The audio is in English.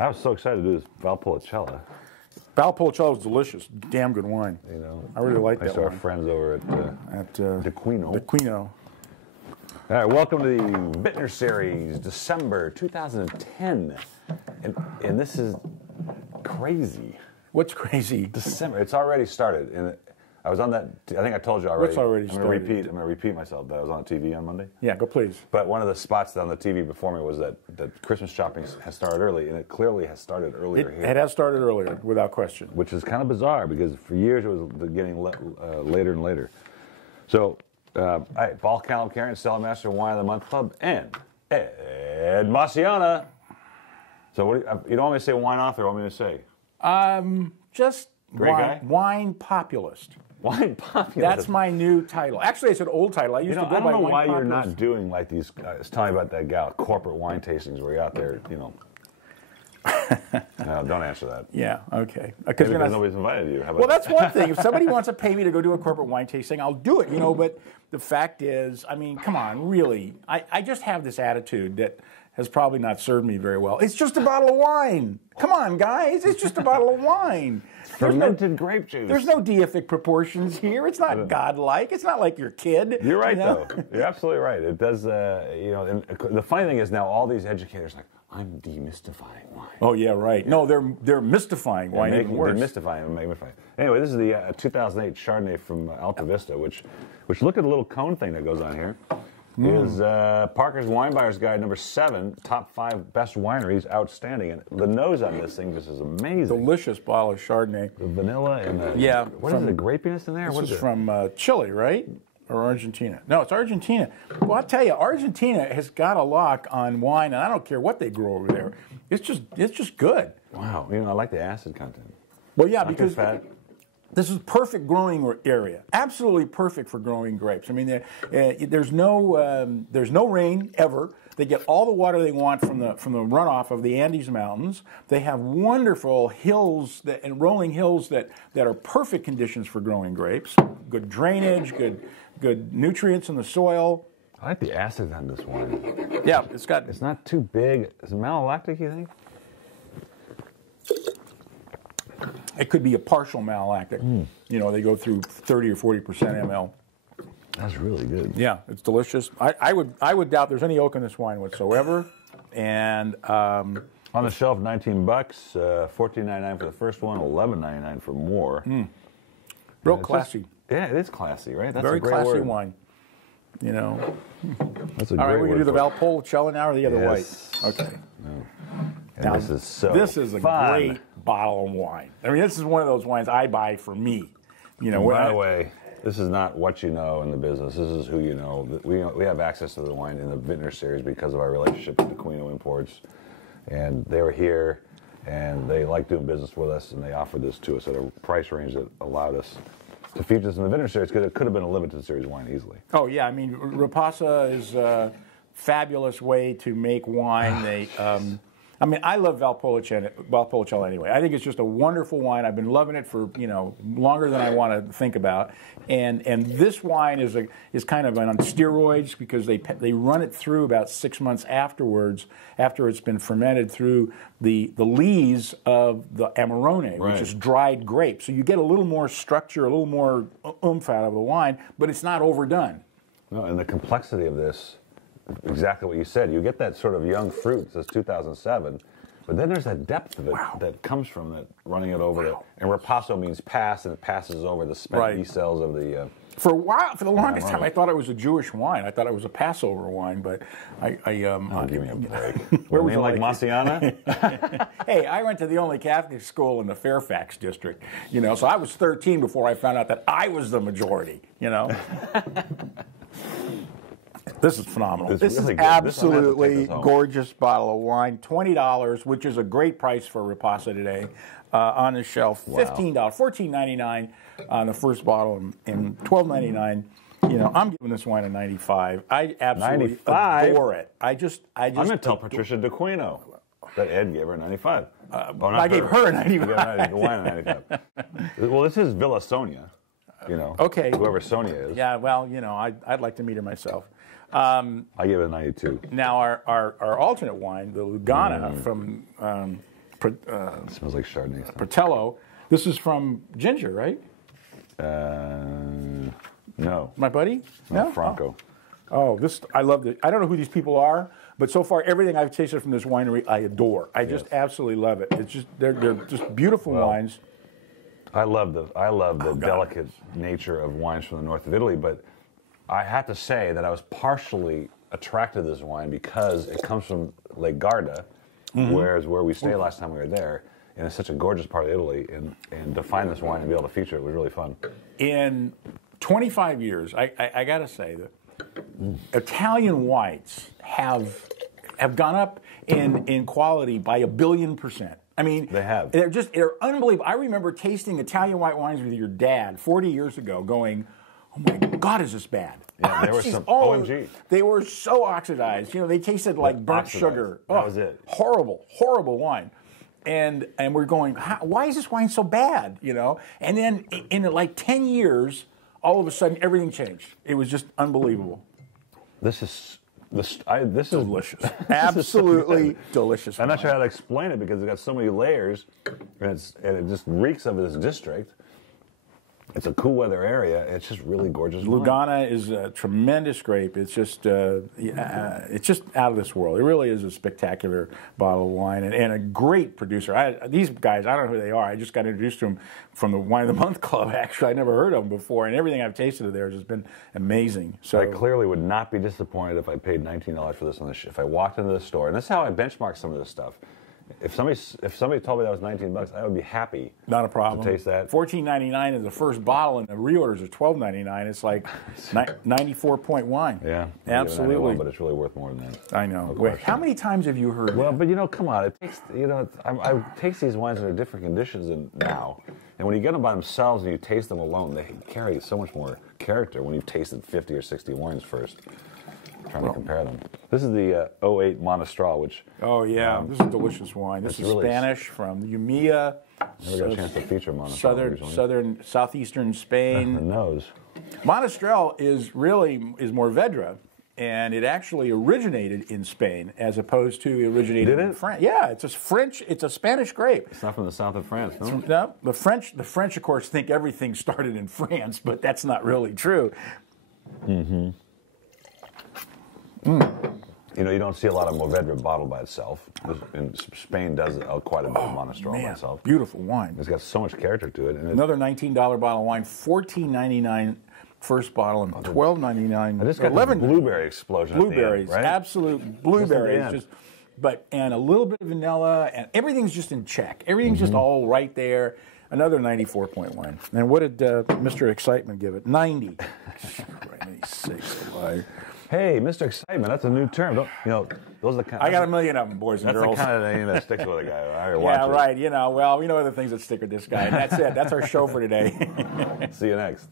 I was so excited to do this Valpolicella. Valpolicella is delicious. Damn good wine. You know, I really like that I saw our wine. friends over at Dequino. Dequino. All right, welcome to the Vintners Series, December 2010. And this is crazy. What's crazy? December. It's already started. And I was on that. I think I told you already. What's already started? I'm going to repeat myself that I was on TV on Monday. Yeah, go please. But one of the spots on the TV before me was that Christmas shopping has started early, and it clearly has started earlier here. It has started earlier, without question. Which is kind of bizarre because for years it was getting later and later. So, all right, Paul Kalemkiarian, Cellar Master Wine of the Month Club, and Ed Masciana. So, what you don't want me to say wine author? What do you want me to say? Just Great guy? Wine populist. Wine populist. That's my new title. Actually, it's an old title. I used to go by I don't know wine why populist. you're not doing like these. Tell me about that gal, corporate wine tastings where you're out there, you know. No, don't answer that. Yeah, okay. Because nobody's invited you. How about Well, that's one thing. If somebody wants to pay me to go do a corporate wine tasting, I'll do it, you know. But the fact is, I mean, come on, really. I just have this attitude that has probably not served me very well. It's just a bottle of wine. Come on, guys. It's just a bottle of wine. Fermented grape juice. There's no deific proportions here. It's not godlike. It's not like your kid. You're right, you know? though. You're absolutely right. It does, you know, and the funny thing is now all these educators are like, I'm demystifying wine. Oh, yeah, right. No, they're mystifying wine even worse. They're mystifying and magnifying. Anyway, this is the 2008 Chardonnay from Alta Vista, which look at the little cone thing that goes on here. Is Parker's Wine Buyer's Guide number 7, top 5 best wineries, outstanding. And the nose on this thing just is amazing. Delicious bottle of Chardonnay. The vanilla and the, yeah, what is the grapiness in there? This is from Chile, right? Or Argentina? No, it's Argentina. Well, I'll tell you, Argentina has got a lock on wine, and I don't care what they grow over there. It's just good. Wow, you know, I like the acid content. Well, yeah, Not because fat. this is perfect growing area. Absolutely perfect for growing grapes. I mean, there's no rain ever. They get all the water they want from the runoff of the Andes Mountains. They have wonderful hills and rolling hills that are perfect conditions for growing grapes. Good drainage, good nutrients in the soil. I like the acid on this wine. Yeah, It's not too big. Is it malolactic, you think? It could be a partial malolactic. You know, they go through 30 or 40% ml. That's really good. Yeah, it's delicious. I would doubt there's any oak in this wine whatsoever. And on the shelf, $19, $14.99 for the first one, $11.99 for more. Real classy. Yeah, it is classy, right? That's Very a great classy word. wine. You know. That's a All great right, we word can do the for it. Valpolicella now or the other Yes. white? Okay. And Now, this is so This is a fun. great bottle of wine. I mean, this is one of those wines I buy for me. You know, By the way, this is not what you know in the business. This is who you know. We have access to the wine in the Vintners Series because of our relationship with the Dequino Imports. And they were here, and they like doing business with us, and they offered this to us at a price range that allowed us to feature this in the Vintners Series because it could have been a limited series wine easily. oh, yeah. I mean, Riposta is a fabulous way to make wine. They, I mean, I love Valpolicella anyway. I think it's just a wonderful wine. I've been loving it for, you know, longer than I want to think about. And this wine is kind of on steroids because they run it through about 6 months afterwards, after it's been fermented through the lees of the Amarone, which is dried grape. So you get a little more structure, a little more oomph out of the wine, but it's not overdone. No, and the complexity of this, exactly what you said. You get that sort of young fruit, this is 2007, but then there's that depth of it that comes from it, running it over. And ripasso means pass, and it passes over the spent E cells of the... For a while, for the longest time, I thought it was a Jewish wine. I thought it was a Passover wine, but oh, give me a break. Where was was like it? Masciana? Hey, I went to the only Catholic school in the Fairfax district, you know, so I was 13 before I found out that I was the majority, you know. This is phenomenal. This really is good. absolutely This home. gorgeous bottle of wine. $20, which is a great price for Riposta today, on the shelf. $15, $14.99 on the first bottle, and $12.99. You know, I'm giving this wine a 95. I absolutely 95? adore it. I just. I'm going to tell Patricia Dequino that Ed gave her a 95. I gave her a 95. The wine a 95. Well, this is Villa Sonia. You know. Okay. Whoever Sonia is. Yeah. Well, you know, I'd like to meet her myself. I give it a 92. Now, our alternate wine, the Lugana from It smells like Chardonnay. Pratello. This is from Ginger, right? No. My buddy? No, Franco. Oh, this I love it. I don't know who these people are, but so far everything I've tasted from this winery, I adore. I just absolutely love it. It's just they're just beautiful wines. I love the delicate nature of wines from the north of Italy, but I have to say that I was partially attracted to this wine because it comes from Lake Garda, where we stayed last time we were there, and it's such a gorgeous part of Italy, and to find this wine and be able to feature it was really fun. In 25 years, I got to say that Italian wines have gone up in quality by 1 billion%. I mean, they have. They're unbelievable. I remember tasting Italian white wines with your dad 40 years ago, going, "Oh my God, is this bad?" Yeah, there was some OMG. They were so oxidized. You know, they tasted like burnt sugar. That was it. Horrible, horrible wine. And we're going, why is this wine so bad? You know, and then in like 10 years, all of a sudden everything changed. It was just unbelievable. This is Delicious. Absolutely delicious. I'm not sure how to explain it because it's got so many layers, and it just reeks of this district. It's a cool weather area. It's just really gorgeous. Lugana is a tremendous grape. It's just out of this world. It really is a spectacular bottle of wine and a great producer. These guys, I don't know who they are. I just got introduced to them from the Wine of the Month Club. Actually, I never heard of them before, and everything I've tasted of theirs has been amazing. So I clearly would not be disappointed if I paid $19 for this if I walked into the store. And that's how I benchmark some of this stuff. If somebody told me that was $19, I would be happy. Not a problem. To taste that. $14.99 is the first bottle, and the reorders are $12.99. It's like 94-point wine. Yeah, absolutely. But it's really worth more than that. I know. Wait, how many times have you heard? Well, but come on. It takes I taste these wines under different conditions than now, and when you get them by themselves and you taste them alone, they carry so much more character when you've tasted 50 or 60 wines first. Trying to compare them. This is the 08 Monastral, which... Oh, yeah. This is a delicious wine. This is really Spanish from Umilla. Never got a chance to feature Monastral. Southeastern Spain. The nose. Monastral is Mourvedre, and it actually originated in Spain as opposed to originating in France. Yeah, it's a Spanish grape. It's not from the south of France, no? No, the French, of course, think everything started in France, but that's not really true. Mm-hmm. You don't see a lot of Mourvedre bottled by itself. And Spain does quite a bit of Monastral by itself. Beautiful wine. It's got so much character to it. And another $19 bottle of wine, $14.99 first bottle, and $12.99. I just got the blueberry explosion. Blueberries, at the end, right? Absolute blueberries. And a little bit of vanilla, and everything's just in check. Everything's just all right there. Another 94-point wine. And what did Mr. Excitement give it? 90. Sakes alive. Hey, Mr. Excitement, that's a new term. Those are the kind. I got a million of them, boys and girls. That's the kind of thing that sticks with a guy. Yeah, right. Well, we know other things that stick with this guy. And that's it. That's our show for today. See you next.